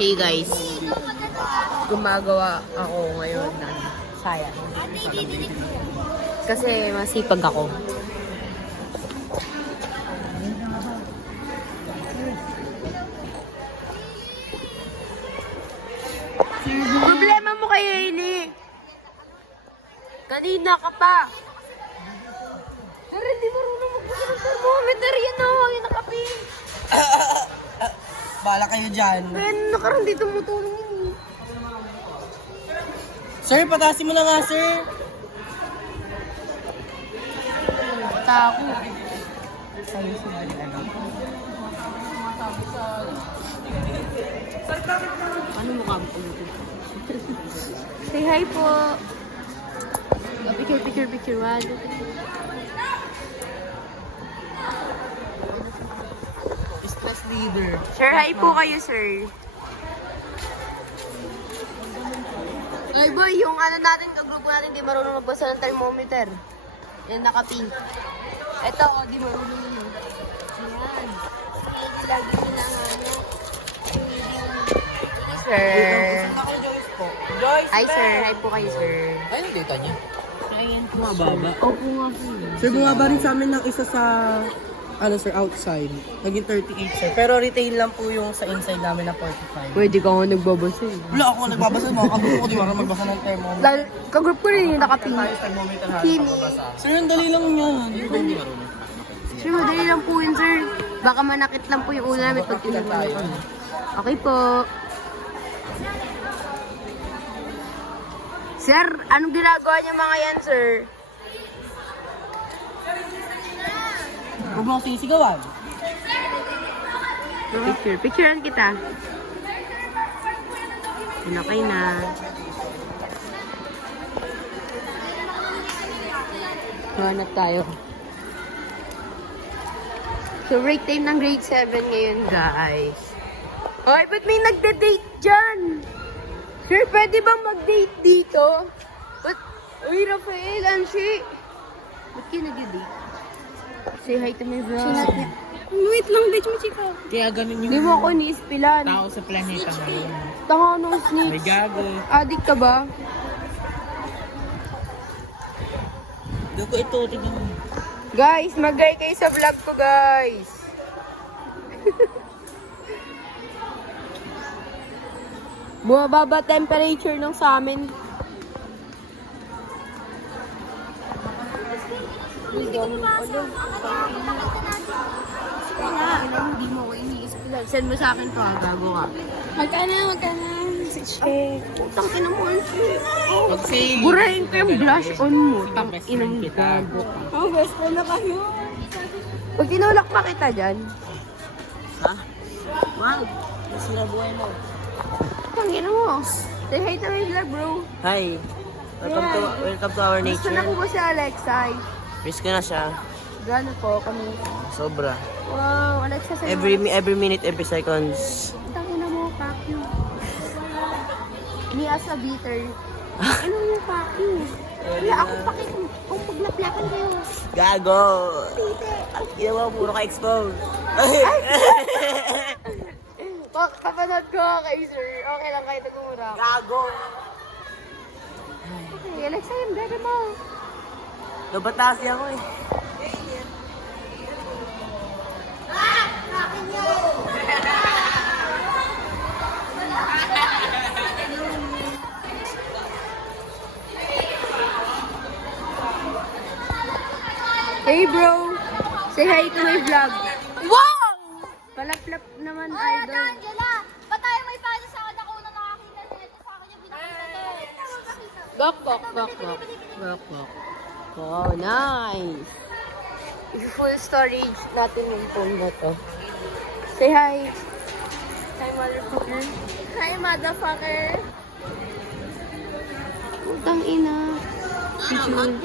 Hey guys, gumagawa ako ngayon ng sayang. Kasi masipag ako. Problema mo kay Hailey. Kanina ka pa. Pero hindi marunong magbasa ng thermometer. Yan na, yung nakapin. Bala kayo dyan. Kaya nakarang dito tumutulong yun eh. Sir, patasin mo na nga, sir. Tako. Ano mukha mo tumutuloy? Say hi po. Picture. One. Stress leader. Sir, hi po kayo, sir. Ay boy, yung ano natin, kagrupo natin, di marunong magbasa ng thermometer. Yan, naka-pink. Ito, oh, di marunong yun. Ayan. Hindi lagi pinangano. Sir. Joyce, Hi, sir. Hi po kayo, sir. Ay, yung data niya. Ayan. Bumababa. Opo nga po. Sir, bumaba rin sa amin ng isa sa, ano sir, outside. Naging 38, sir. Pero retail lang po yung sa inside namin na 45. Pwede ka nga nagbabasa eh. Wala ako nagbabasa. Mga kabuto ko, di ba? Magbasa ng thermometer. Dahil, kagrup ko rin yung naka-pink. Thermometer ha. Kimi. Sir, ang dali lang yan. Sir, madali lang po yun, sir. Baka manakit lang po yung ulo namin pag tinulungan ko. Okay po. Sir, anong ginagawa niya mga yan, sir? Huwag mo akong sisigawan. Picturean kita. Okay na. Hanap tayo. So, break time ng grade 7 ngayon, guys. Hoy, ba't may nagda-date dyan? Sir, pwede bang mag-date dito? Ba't? Uy, Rafael, Anshi. Ba't kayo nag-date? Say hi to my vlog. Wait lang, date mo, chika. Kaya ganun yung Hindi mo ako ni-ispilan. tao sa planeta ngayon. Tanga nung snitch. May gago. Addict ka ba? Gago ito, tignan mo. Guys, mag-hi kayo sa vlog ko, guys. Bumababa temperature ng sa amin. Hindi mo ako ini-ispilan. Send mo sa akin to, gago ka. Magkano? Check. Putang ina mo. Pag-say. Burahin ko yung blush on mo. Tang ina mo, gago ka. Oh, best friend na kayo. Pag tinulak pa kita dyan. Ha? Wow. Nasira buhay mo. Tang ina mo. Say hi to my vlog, bro. Hi. Welcome to our Gusto na nature. po ba si Alexay? Miss ko na siya. Gano'n po kami. Sobra. Wow, Alexa sa'yo. Every minute, every seconds. Tangina mo, fuck you. Niya sa bitter. Ano yung fuck you? Wala ako paki kung paglaplakan kayo. Gago. Ang ginawa mo, puro ka-expose. Kapanood ko kay sir. Okay lang kayo nagumura. Gago. Okay, Alexa yung bebe mo. Nabatasi ako eh. Hey bro, say hi to my vlog. Wow! Palaplap naman Ay, idol. Angela! Ba't tayo may paano sa akin ako na nakakita nito? Sa akin yung binakita to. Gok. Wow, nice. Full storage natin yung phone na to. Say hi. Hi, motherfucker. Hi, motherfucker! Putang ina. Picture.